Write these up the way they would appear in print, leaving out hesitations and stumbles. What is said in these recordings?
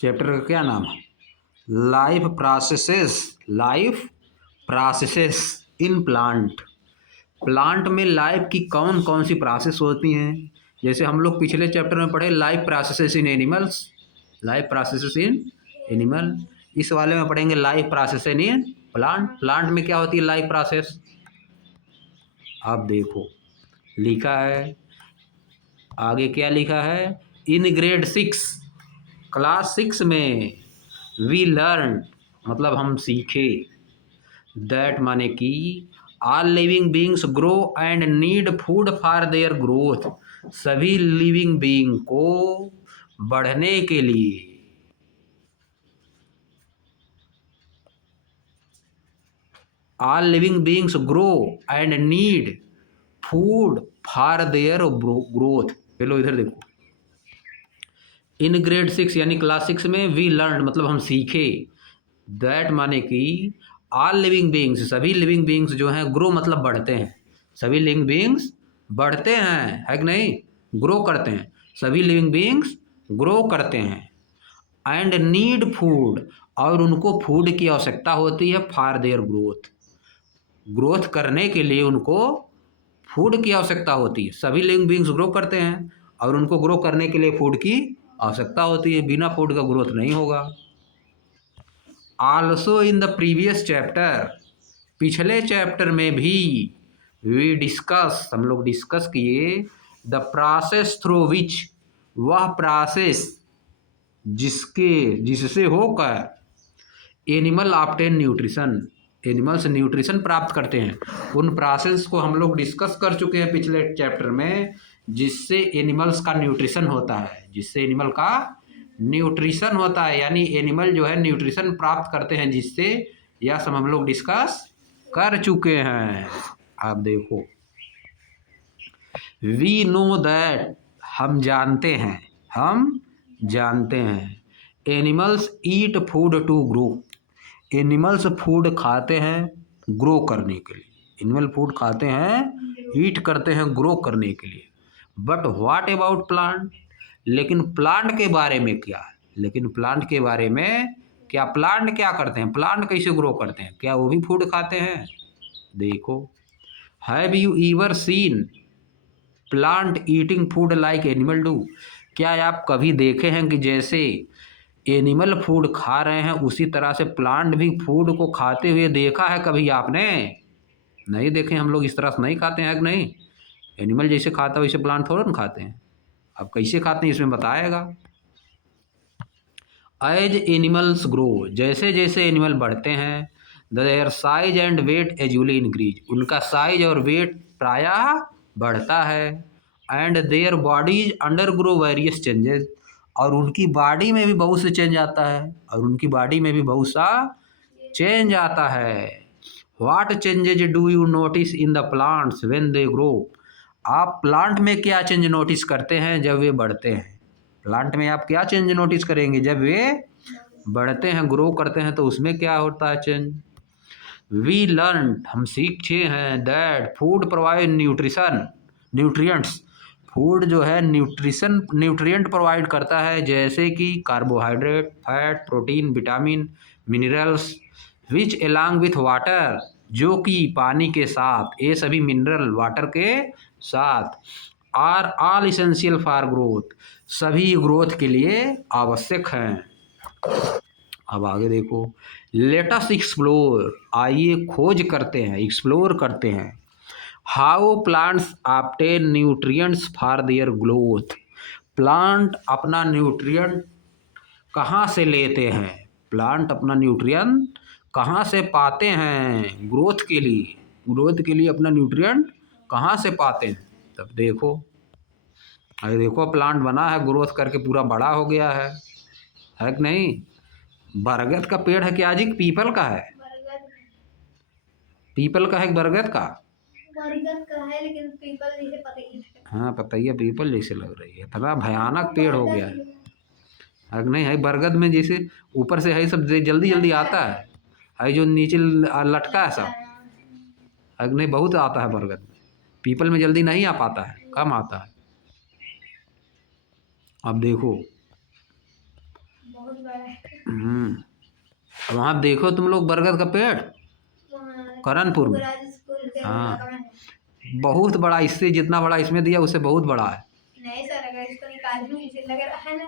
Chapter का क्या नाम है? Life processes in plant. Plant में लाइफ की कौन कौन सी प्रोसेस होती हैं? जैसे हम लोग पिछले चैप्टर में पढ़े life processes in animals, life processes in animal. इस वाले में पढ़ेंगे life process in plant. Plant में क्या होती है लाइफ प्रोसेस? आप देखो लिखा है आगे, क्या लिखा है? इन ग्रेड 6 क्लास 6 में वी लर्न मतलब हम सीखे, दैट माने कि all living beings grow and need food for their growth. सभी लिविंग बींग को बढ़ने के लिए, all living beings grow and need food for their growth. चलो इधर देखो, इन ग्रेड 6 यानी क्लास 6 में वी लर्न मतलब हम सीखे, दैट माने कि ऑल लिविंग बींग्स सभी लिविंग बींग्स जो हैं, ग्रो मतलब बढ़ते हैं, सभी लिविंग बींग्स बढ़ते हैं, है कि नहीं? ग्रो करते हैं, सभी लिविंग बींग्स ग्रो करते हैं। एंड नीड फूड और उनको फूड की आवश्यकता होती है फॉर देयर ग्रोथ। ग्रोथ करने के लिए उनको फूड की आवश्यकता होती है। सभी लिविंग बींग्स ग्रो करते हैं और उनको ग्रो करने के लिए फूड की आवश्यकता होती है, बिना फूड का ग्रोथ नहीं होगा। Also in the previous chapter, पिछले चैप्टर में भी वी डिस्कस हम लोग डिस्कस किए द प्रोसेस थ्रू विच, वह प्रोसेस जिससे होकर animal obtain nutrition, animals nutrition प्राप्त करते हैं, उन प्रोसेस को हम लोग डिस्कस कर चुके हैं पिछले चैप्टर में, जिससे एनिमल्स का न्यूट्रिशन होता है, जिससे एनिमल का न्यूट्रिशन होता है, यानी एनिमल जो है न्यूट्रिशन प्राप्त करते हैं जिससे, यह सब हम लोग डिस्कस कर चुके हैं। आप देखो, वी नो दैट हम जानते हैं, हम जानते हैं animals eat food to grow, animals food खाते हैं ग्रो करने के लिए, एनिमल फूड खाते हैं, ईट करते हैं ग्रो करने के लिए। बट व्हाट अबाउट प्लांट, लेकिन प्लांट के बारे में क्या है? लेकिन प्लांट के बारे में क्या, प्लांट क्या करते हैं, प्लांट कैसे ग्रो करते हैं, क्या वो भी फूड खाते हैं? देखो, have you ever seen plant eating food like animal do, क्या आप कभी देखे हैं कि जैसे एनिमल फूड खा रहे हैं उसी तरह से प्लांट भी फूड को खाते हुए देखा है कभी आपने? नहीं देखे, हम लोग इस तरह से नहीं खाते हैं कि नहीं? एनिमल जैसे खाता है वैसे प्लांट थोड़ा ना खाते हैं। अब कैसे खाते हैं इसमें बताएगा। एज एनिमल्स ग्रो, जैसे जैसे एनिमल बढ़ते हैं, their size and weight usually increase, उनका साइज और वेट प्रायः बढ़ता है। And their bodies undergo various changes, और उनकी बॉडी में भी बहुत से चेंज आता है, और उनकी बॉडी में भी बहुत सा चेंज आता है। What changes do you notice in the plants when they grow, आप प्लांट में क्या चेंज नोटिस करते हैं जब वे बढ़ते हैं? प्लांट में आप क्या चेंज नोटिस करेंगे जब वे बढ़ते हैं, ग्रो करते हैं, तो उसमें क्या होता है चेंज? वी लर्न हम सीखे हैं that food provide nutrition nutrients, food जो है न्यूट्रिशन न्यूट्रिएंट प्रोवाइड करता है, जैसे कि carbohydrate, fat, protein, vitamin, minerals, which along with water, जो कि पानी के साथ, ये सभी मिनरल वाटर के साथ, are all essential for growth, सभी ग्रोथ के लिए आवश्यक हैं। अब आगे देखो, लेटस एक्सप्लोर, आइए खोज करते हैं, एक्सप्लोर करते हैं, how plants obtain nutrients for their growth, plant अपना न्यूट्रिएंट कहाँ से लेते हैं, प्लांट अपना न्यूट्रिएंट कहाँ से पाते हैं ग्रोथ के लिए, ग्रोथ के लिए अपना न्यूट्रिएंट कहाँ से पाते हैं? तब देखो, अरे देखो प्लांट बना है, ग्रोथ करके पूरा बड़ा हो गया है कि नहीं? बरगद का पेड़ है क्या जी, पीपल का है? पीपल का है कि बरगद का? बरगद का है, लेकिन पीपल जैसे पतई है। हाँ पतैया पीपल जैसे लग रही है, इतना भयानक पेड़ हो गया है कि नहीं? है बरगद में जैसे ऊपर से है सब जल्दी जल्दी आता है जो नीचे लटका है सब, है कि नहीं? बहुत आता है बरगद में, पीपल में जल्दी नहीं आ पाता है, कम आता है। अब देखो, बहुत बड़ा है। वहाँ देखो तुम लोग बरगद का पेड़ वहाँ करणपुर में। युवराज स्कूल के हाँ बगल में है। बहुत बड़ा, इससे जितना बड़ा इसमें दिया उससे बहुत बड़ा है। नहीं सर, अगर इसको निकालने इसे लग रहा है ना,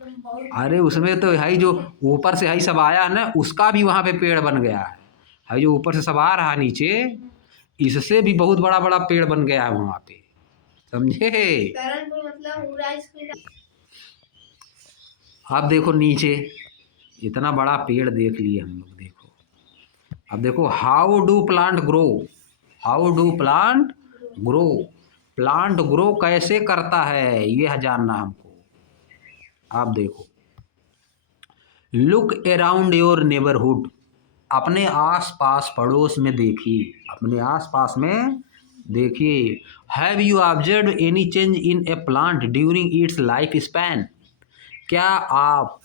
तो बहुत अरे उसमें तो है जो ऊपर से है सब आया है ना, उसका भी वहाँ पे पेड़ बन गया है जो ऊपर से सब आ रहा है नीचे, इससे भी बहुत बड़ा बड़ा पेड़ बन गया है वहाँ पे, समझे। करणपुर मतलब युवराज स्कूल का। अब देखो नीचे इतना बड़ा पेड़ देख लिए हम लोग, देखो अब देखो how do plant grow, how do plant grow, plant grow कैसे करता है यह जानना हमको। आप देखो लुक अराउंड योर नेबरहुड, अपने आस पास पड़ोस में देखिए, अपने आस पास में देखिए। Have you observe any change in A plant during its life span, क्या आप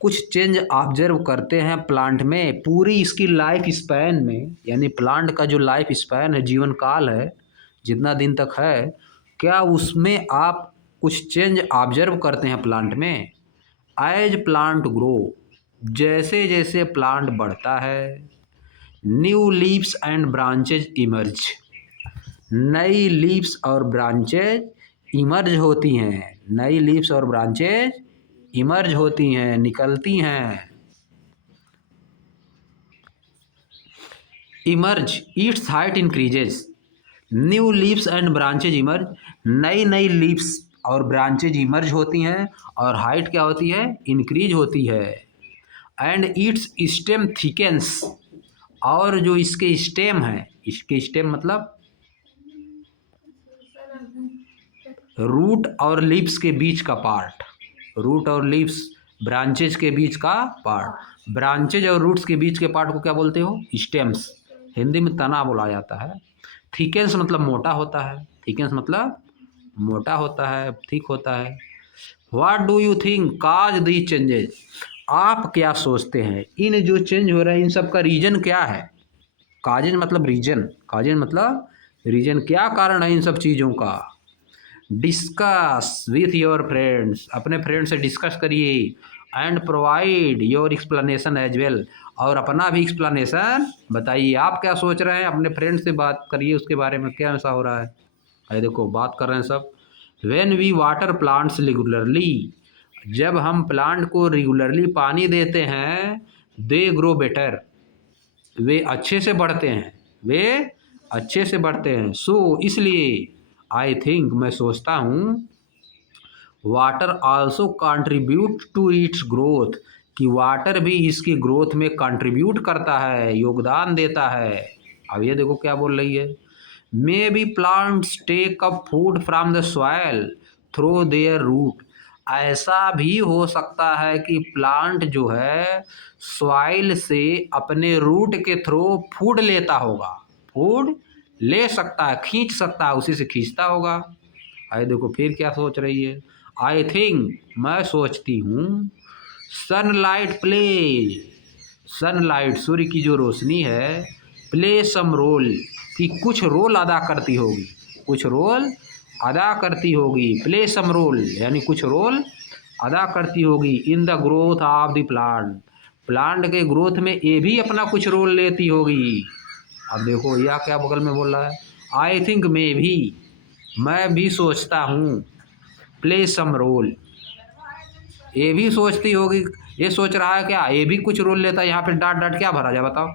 कुछ चेंज ऑब्जर्व करते हैं प्लांट में पूरी इसकी लाइफ स्पैन में, यानी प्लांट का जो लाइफ स्पैन है, जीवन काल है, जितना दिन तक है, क्या उसमें आप कुछ चेंज ऑब्जर्व करते हैं प्लांट में। एज प्लांट ग्रो, जैसे जैसे प्लांट बढ़ता है, new leaves and branches emerge, नई लीव्स और ब्रांचेज इमर्ज होती हैं, नई लीव्स और ब्रांचेज इमर्ज होती हैं, निकलती हैं। Emerge it's height increases, new leaves and branches emerge, नई नई लीव्स और ब्रांचेज इमर्ज होती हैं और हाइट क्या होती है, इंक्रीज होती है। एंड इट्स स्टेम थिकेंस, और जो इसके स्टेम है, इसके स्टेम मतलब रूट और लीव्स के बीच का पार्ट, रूट और लीव्स ब्रांचेज के बीच का पार्ट, ब्रांचेज और रूट्स के बीच के पार्ट को क्या बोलते हो, स्टेम्स, हिंदी में तना बोला जाता है। थिकेंस मतलब मोटा होता है, थिकेंस मतलब मोटा होता है, थिक होता है। What do you think cause the changes, आप क्या सोचते हैं इन जो चेंज हो रहा है इन सब का रीजन क्या है। काजन मतलब रीजन, काजन मतलब रीजन, क्या कारण है इन सब चीज़ों का। डिस्कस विथ योर फ्रेंड्स, अपने फ्रेंड से डिस्कस करिए। And provide your explanation as well, और अपना भी एक्सप्लेनेशन बताइए, आप क्या सोच रहे हैं, अपने फ्रेंड से बात करिए उसके बारे में, क्या ऐसा हो रहा है। अरे देखो बात कर रहे हैं सब। When we water plants regularly, जब हम प्लांट को रेगुलरली पानी देते हैं, दे ग्रो बेटर, वे अच्छे से बढ़ते हैं, वे अच्छे से बढ़ते हैं। सो इसलिए आई थिंक, मैं सोचता हूँ, water also contribute to its growth, कि वाटर भी इसकी ग्रोथ में कंट्रीब्यूट करता है, योगदान देता है। अब ये देखो क्या बोल रही है, maybe plants take up food from the soil through their root, ऐसा भी हो सकता है कि प्लांट जो है सॉइल से अपने रूट के थ्रू फूड लेता होगा, फूड ले सकता है, खींच सकता है, उसी से खींचता होगा। अरे देखो फिर क्या सोच रही है, आई थिंक, मैं सोचती हूँ, सनलाइट प्ले, सनलाइट सूर्य की जो रोशनी है, प्ले सम रोल, कि कुछ रोल अदा करती होगी, कुछ रोल अदा करती होगी, प्ले सम रोल यानी कुछ रोल अदा करती होगी in the growth of the plant, plant के ग्रोथ में ये भी अपना कुछ रोल लेती होगी। अब देखो यह क्या बगल में बोल रहा है, आई थिंक मे भी, मैं भी सोचता हूँ, प्ले सम रोल, ये भी सोचती होगी, ये सोच रहा है क्या, ये भी कुछ रोल लेता है, यहाँ पे डाट डाट क्या भरा जाए बताओ।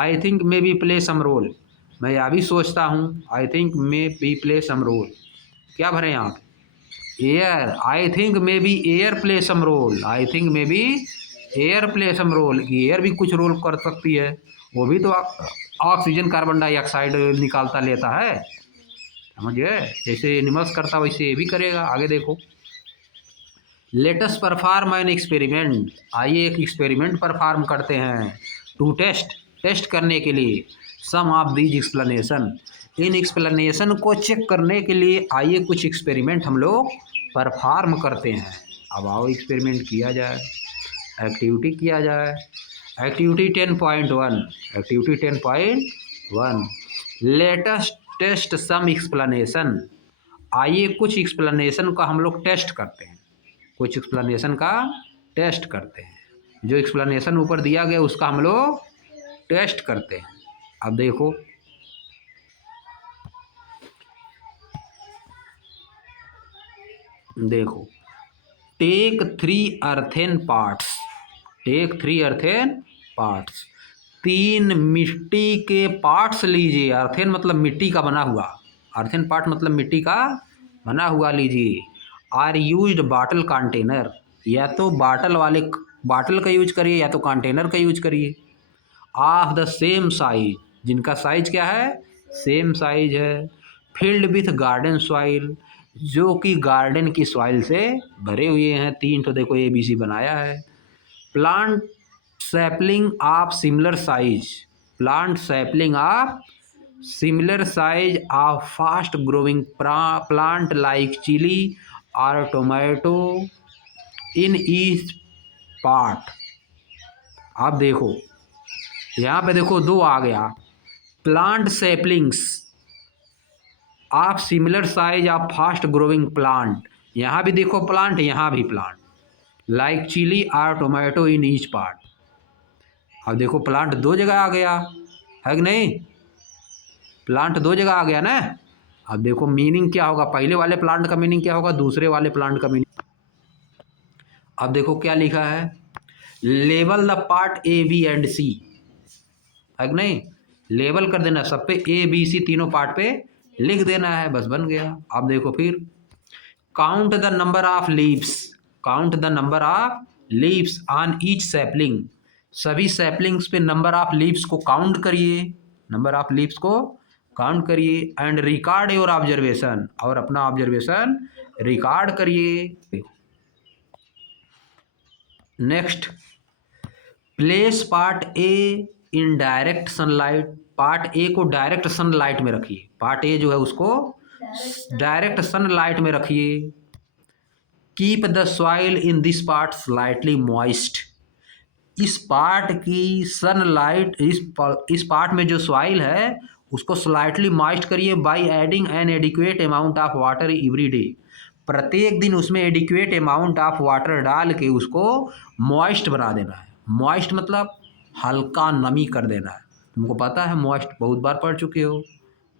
I think maybe play some role, मैं यह भी सोचता हूँ, I think maybe play some role, क्या भरे यहाँ पे, air, I think maybe air play some role, I think maybe air play some role, कि एयर भी कुछ रोल कर सकती है, वो भी तो ऑक्सीजन कार्बन डाइऑक्साइड निकालता लेता है, समझिए, जैसे एनिमल्स करता वैसे ये भी करेगा। आगे देखो, लेटस परफॉर्म एन एक्सपेरिमेंट, आइए एक एक्सपेरिमेंट परफॉर्म करते हैं, टू टेस्ट, टेस्ट करने के लिए, सम ऑफ दीज एक्सप्लेनेशन, इन एक्सप्लेनेशन को चेक करने के लिए आइए कुछ एक्सपेरिमेंट हम लोग परफॉर्म करते हैं। अब आओ एक्सपेरिमेंट किया जाए, एक्टिविटी किया जाए। एक्टिविटी 10.1, एक्टिविटी 10.1, लेटेस्ट टेस्ट सम एक्सप्लेनेशन, आइए कुछ एक्सप्लेनेशन का हम लोग टेस्ट करते हैं, कुछ एक्सप्लेनेशन का टेस्ट करते हैं, जो एक्सप्लेनेशन ऊपर दिया गया उसका हम लोग टेस्ट करते हैं। अब देखो, देखो टेक 3 अर्थेन पार्ट्स, टेक 3 अर्थेन पार्ट्स, 3 मिट्टी के पार्ट्स लीजिए। अर्थेन मतलब मिट्टी का बना हुआ, अर्थेन पार्ट मतलब मिट्टी का बना हुआ लीजिए। आर यूज्ड बॉटल कंटेनर, या तो बाटल का यूज करिए या तो कंटेनर का यूज करिए। ऑफ द सेम साइज, जिनका साइज क्या है, सेम साइज है। फिल्ड विथ गार्डन सॉइल, जो कि गार्डन की सॉइल से भरे हुए हैं। 3 तो देखो ABC बनाया है। Plant sapling of similar size, plant sapling of similar size of fast growing plant like chilli और टोमेटो इन ईच पार्ट। आप देखो यहाँ पे देखो 2 आ गया, plant saplings of similar size of fast growing plant. यहाँ भी देखो प्लांट, यहाँ भी प्लांट, लाइक चिली और टोमेटो इन ईच पार्ट। अब देखो प्लांट 2 जगह आ गया है कि नहीं, प्लांट 2 जगह आ गया ना। अब देखो मीनिंग क्या होगा, पहले वाले प्लांट का मीनिंग क्या होगा, दूसरे वाले प्लांट का मीनिंग। अब देखो क्या लिखा है, label the part A, B and C, है कि नहीं। लेबल कर देना सब पे, A, B, C तीनों पार्ट पे लिख देना है, बस बन गया। अब देखो फिर, count the number of leaves, count the number of leaves on each sapling, सभी सैपलिंग्स पे नंबर ऑफ लीव्स को काउंट करिए, नंबर ऑफ लीव्स को काउंट करिए। एंड रिकॉर्ड योर ऑब्जर्वेशन, और अपना ऑब्जर्वेशन रिकॉर्ड करिए। Next, place part A in direct sunlight, part A को डायरेक्ट सनलाइट में रखिए, पार्ट ए जो है उसको डायरेक्ट सनलाइट में रखिए। Keep the soil in this part slightly moist, इस पार्ट की सनलाइट, इस पार्ट में जो सॉइल है उसको स्लाइटली मॉइस्ट करिए by adding N adequate amount of water every day, प्रत्येक दिन उसमें एडिक्वेट अमाउंट ऑफ वाटर डाल के उसको मॉइस्ट बना देना है। मॉइस्ट मतलब हल्का नमी कर देना है, तुमको पता है मॉइस्ट, बहुत बार पढ़ चुके हो।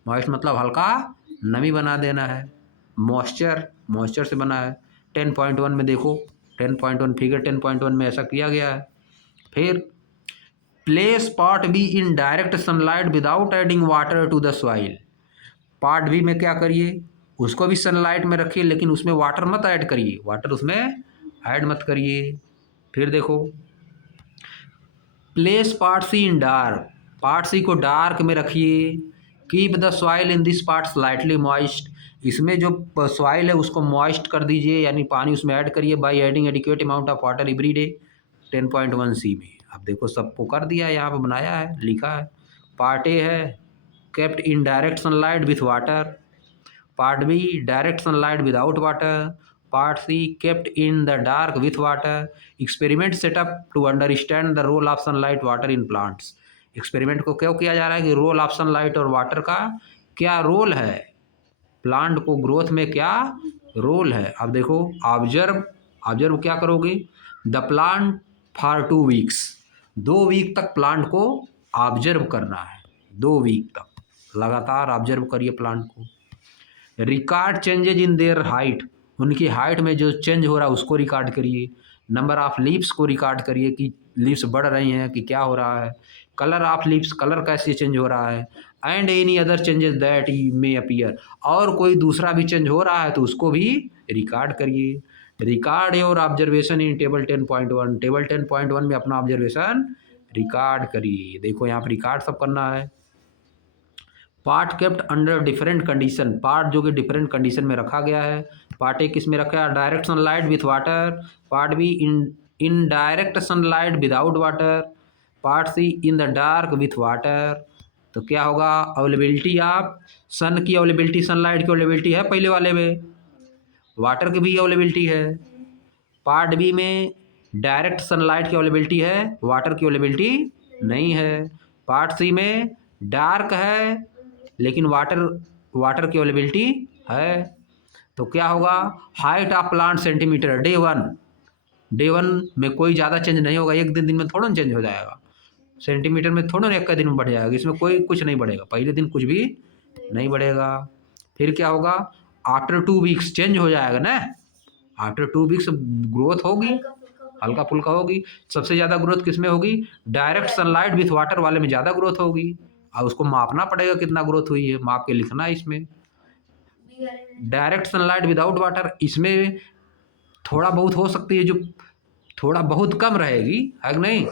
मॉइस्ट मतलब हल्का नमी बना देना है, मॉइस्चर, मॉइस्चर से बना है। 10.1 में देखो, 10.1 फिगर 10.1 में ऐसा किया गया है। फिर place part B in direct sunlight without adding water to the soil, part B में क्या करिए, उसको भी सनलाइट में रखिए लेकिन उसमें वाटर मत ऐड करिए, वाटर उसमें ऐड मत करिए। फिर देखो, place part C in dark, part C को डार्क में रखिए। Keep the soil in this part slightly moist, इसमें जो सॉइल है उसको मॉइस्ट कर दीजिए, यानी पानी उसमें ऐड करिए by adding adequate amount of water every day, 10.1C में। अब देखो सबको कर दिया है, यहाँ पे बनाया है, लिखा है। पार्ट ए है kept in direct sunlight with water, part B direct sunlight without water, part C kept in the dark with water. Experiment setup to understand the role of sunlight water in plants, experiment को क्यों किया जा रहा है कि role of sunlight और water का क्या रोल है, प्लांट को ग्रोथ में क्या रोल है। अब देखो ऑब्जर्व, ऑब्जर्व क्या करोगे, the plant for 2 weeks, 2 week तक प्लांट को ऑब्जर्व करना है, 2 वीक तक लगातार ऑब्जर्व करिए प्लांट को। Record changes in their height, उनकी हाइट में जो चेंज हो रहा है उसको रिकॉर्ड करिए। नंबर ऑफ लीव्स को रिकॉर्ड करिए कि लीव्स बढ़ रही हैं कि क्या हो रहा है। कलर ऑफ लीव्स, कलर कैसे चेंज हो रहा है। And any other changes that may appear, और कोई दूसरा भी चेंज हो रहा है तो उसको भी रिकॉर्ड करिए। Record your observation in table 10.1, table 10.1 में अपना ऑब्जर्वेशन रिकॉर्ड करिए। देखो यहाँ पर रिकॉर्ड सब करना है। Part kept under different condition, part जो कि डिफरेंट कंडीशन में रखा गया है। पार्ट ए किस में रखा है, direct sunlight with water, part B in direct sunlight without water, part C in the dark with water. तो क्या होगा, अवेलेबिलिटी ऑफ सन की अवेलेबिलिटी, सनलाइट की अवेलेबिलिटी है पहले वाले में, वाटर की भी अवेलेबिलिटी है। पार्ट बी में डायरेक्ट सनलाइट की अवेलेबिलिटी है, वाटर की अवेलेबिलिटी नहीं है। पार्ट सी में डार्क है लेकिन वाटर की अवेलेबिलिटी है। तो क्या होगा, height of plant centimetre day 1, day 1 में कोई ज़्यादा चेंज नहीं होगा, एक दिन में थोड़ा चेंज हो जाएगा, सेंटीमीटर में थोड़ा एक का दिन में बढ़ जाएगा, इसमें कोई कुछ नहीं बढ़ेगा, पहले दिन कुछ भी नहीं बढ़ेगा। फिर क्या होगा, आफ्टर 2 वीक्स चेंज हो जाएगा ना, आफ्टर 2 वीक्स ग्रोथ होगी, हल्का फुल्का होगी। सबसे ज़्यादा ग्रोथ किस में होगी, डायरेक्ट सनलाइट विथ वाटर वाले में ज़्यादा ग्रोथ होगी। अब उसको मापना पड़ेगा कितना ग्रोथ हुई है, माप के लिखना है इसमें। डायरेक्ट सनलाइट विदाउट वाटर, इसमें थोड़ा बहुत हो सकती है, जो थोड़ा बहुत कम रहेगी, है कि नहीं,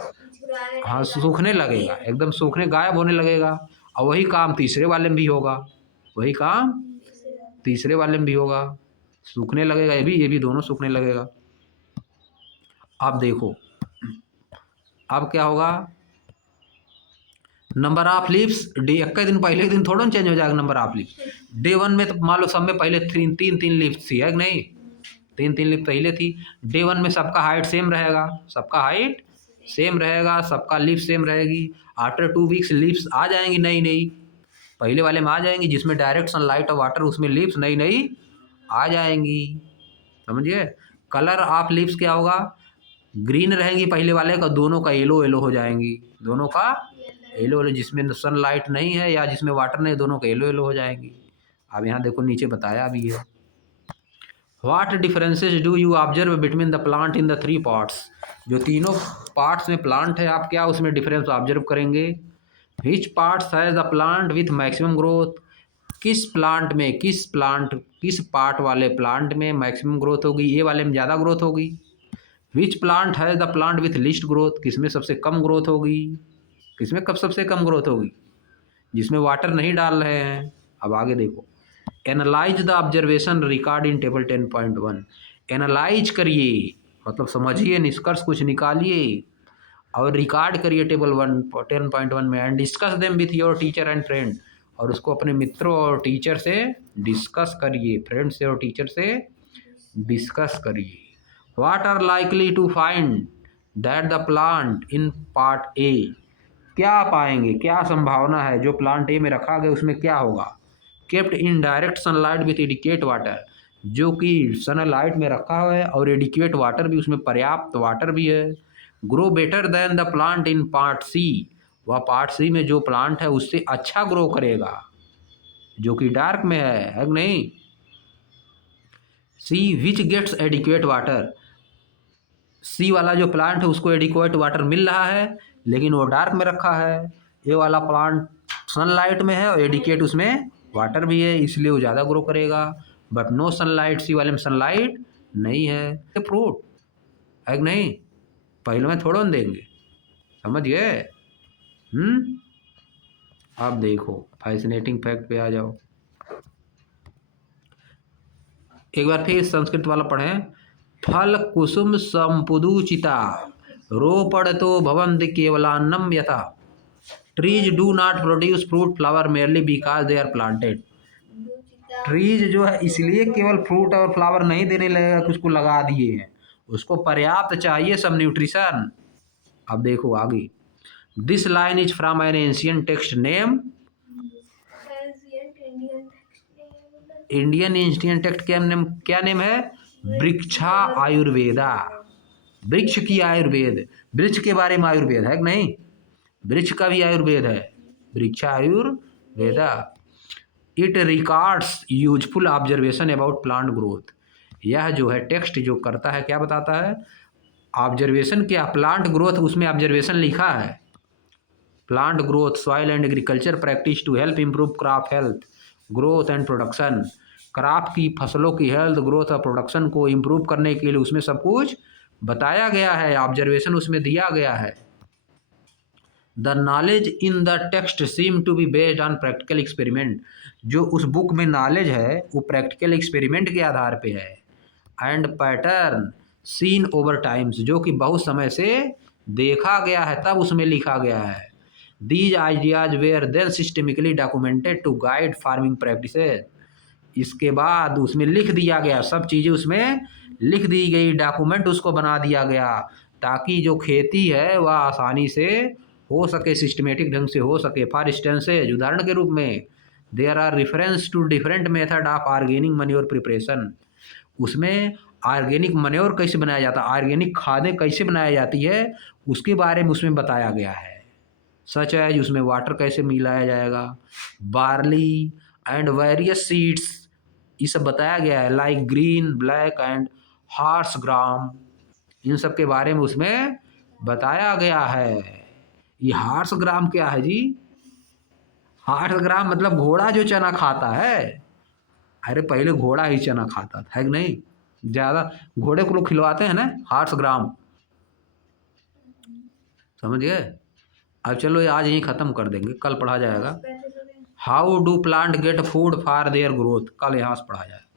हाँ सूखने लगेगा, एकदम सूखने गायब होने लगेगा। और वही काम तीसरे वाले में भी होगा, वही काम तीसरे वाले में भी होगा, सूखने लगेगा, ये भी दोनों सूखने लगेगा। अब देखो अब क्या होगा, नंबर ऑफ लीव्स डे, एक दिन पहले के दिन थोड़ा चेंज हो जाएगा नंबर ऑफ लीव्स। डे 1 में तो मान लो सब में पहले तीन लीव्स थी, है कि नहीं, तीन लीफ पहले थी। डे 1 में सबका हाइट सेम रहेगा, सबका हाइट सेम रहेगा, सबका लीफ सेम रहेगी। आफ्टर 2 वीक्स लीव्स आ जाएंगी नई नई, पहले वाले में आ जाएंगी, जिसमें डायरेक्ट सनलाइट और वाटर, उसमें लीव्स नई नई आ जाएंगी, समझिए। कलर ऑफ लीव्स क्या होगा, ग्रीन रहेंगी पहले वाले का, दोनों का येलो येलो हो जाएंगी, दोनों का येलो येलो, जिसमें सनलाइट नहीं है या जिसमें वाटर नहीं, दोनों का येलो येलो हो जाएंगी। अब यहाँ देखो नीचे बताया भी है, what differences do you observe between the plant in the 3 parts, जो तीनों पार्ट्स में प्लांट है, आप क्या उसमें डिफरेंस ऑब्जर्व करेंगे। Which parts has the plant with maximum growth, किस पार्ट वाले प्लांट में मैक्सिमम ग्रोथ होगी, ये वाले में ज़्यादा ग्रोथ होगी। Which plant has the plant with least growth, किसमें सबसे कम ग्रोथ होगी, किसमें कब सबसे कम ग्रोथ होगी, जिसमें वाटर नहीं डाल रहे हैं। अब आगे देखो, analyse the observation record in table 10.1, analyse करिए मतलब समझिए, निष्कर्ष कुछ निकालिए और रिकॉर्ड करिए टेबल 10.1 में, and discuss them with your teacher and friend, और उसको अपने मित्रों और टीचर से डिस्कस करिए, फ्रेंड से और टीचर से डिस्कस करिए। What are likely to find that the plant in part A, क्या पाएंगे, क्या संभावना है जो प्लांट ए में रखा गया उसमें क्या होगा। Kept in direct sunlight with adequate water, जो कि सनलाइट में रखा हुआ है और एडिक्वेट वाटर भी, उसमें पर्याप्त वाटर भी है। Grow better than the plant in part C, वह पार्ट सी में जो प्लांट है उससे अच्छा ग्रो करेगा, जो कि डार्क में है कि नहीं। सी विच गेट्स एडिक्वेट वाटर, सी वाला जो प्लांट है उसको एडिक्वेट वाटर मिल रहा है, लेकिन वो डार्क में रखा है। ये वाला प्लांट सनलाइट में है और एडिक्वेट उसमें वाटर भी है, इसलिए वो ज़्यादा ग्रो करेगा। बट नो सनलाइट, सी वाले में सनलाइट नहीं है। ये फ्रूट है कि नहीं, पहले में थोड़ा देंगे, समझ गए। अब देखो फैसिनेटिंग फैक्ट पे आ जाओ, एक बार फिर संस्कृत वाला पढ़ें। फल कुसुम संपुदुचिता रोपड़तो भवन्ति केवलान्नम यथा, trees do not produce fruit flower merely because they are planted, trees जो है इसलिए केवल फ्रूट और फ्लावर नहीं देने लगेगा कि उसको लगा दिए हैं, उसको पर्याप्त चाहिए सब न्यूट्रिशन। अब देखो आगे, this line is from N ancient text name, Indian ancient text क्या नेम है, वृक्षा आयुर्वेदा, वृक्ष की आयुर्वेद, वृक्ष के बारे में आयुर्वेद है कि नहीं, वृक्ष का भी आयुर्वेद है, वृक्षा Ayurveda. It records useful observation about plant growth, यह जो है टेक्स्ट जो करता है क्या बताता है, ऑब्जर्वेशन क्या, प्लांट ग्रोथ, उसमें ऑब्जर्वेशन लिखा है। Plant growth, soil and agriculture practice to help improve crop health growth and production, crop की फसलों की हेल्थ ग्रोथ और प्रोडक्शन को इम्प्रूव करने के लिए उसमें सब कुछ बताया गया है, ऑब्जर्वेशन उसमें दिया गया है। The knowledge in the text seem to be based on practical experiment, जो उस बुक में नॉलेज है वो प्रैक्टिकल एक्सपेरिमेंट के आधार पे है। And pattern seen over times, जो कि बहुत समय से देखा गया है तब उसमें लिखा गया है। These ideas were then systemically documented to guide farming practices, इसके बाद उसमें लिख दिया गया, सब चीज़ें उसमें लिख दी गई, डॉक्यूमेंट उसको बना दिया गया, ताकि जो खेती है वह आसानी से हो सके, सिस्टमेटिक ढंग से हो सके। फॉर इंस्टेंसेज, उदाहरण के रूप में, there are reference to different method of organic manure preparation, उसमें ऑर्गेनिक मैन्योर कैसे बनाया जाता है, ऑर्गेनिक खादें कैसे बनाई जाती है, उसके बारे में उसमें बताया गया है। सच एज उसमें वाटर कैसे मिलाया जाएगा, बार्ली एंड वेरियस सीड्स ये सब बताया गया है, like green, black and horse gram, इन सब के बारे में उसमें बताया गया है। ये हॉर्स ग्राम क्या है जी? हॉर्स ग्राम मतलब घोड़ा जो चना खाता है। अरे पहले घोड़ा ही चना खाता था, है कि नहीं? ज़्यादा घोड़े को लोग खिलवाते हैं ना हॉर्स ग्राम, समझ गए? अब चलो ये आज यहीं ख़त्म कर देंगे, कल पढ़ा जाएगा। How do plant get food for their growth, कल यहाँ से पढ़ा जाएगा।